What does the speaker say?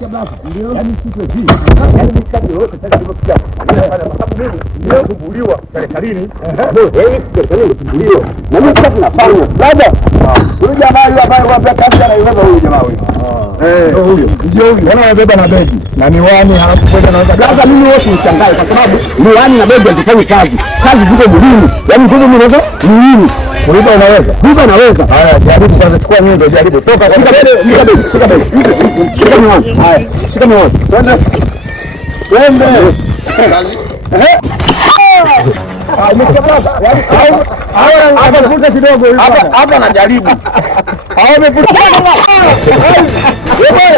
Ndio. Yaani sisi hivi. Yaani mikaji yote sasa tulipofikia. Kwa sababu mimi ndio kubuliwa serikalini. Ndio serikalini kubuliwa. Na mimi sasa tunafanya. Labda huyu jamaa yule ambaye wapi kazi anaiweza huyu jamaa huyu. Huyo. Ndio huyo. Anabeba na begi. Na miwani halafu kwenda naweza. Sasa mimi wote nishangae kwa sababu miwani na begi hazifanyi kazi. Kazi ziko muhimu. Yaani nguvu mimi naweza muhimu. Kuiba unaweza. Kuiba naweza. Haya, jaribu kwanza, chukua nyundo, jaribu. Toka kwa begi, shika begi, shika begi. Shika miwani. Haya, shika miwani. Twende. Twende. Kazi. Umeshabaza. Yaani hapa navuta kidogo hivi. Hapa najaribu. Amevuta. Wewe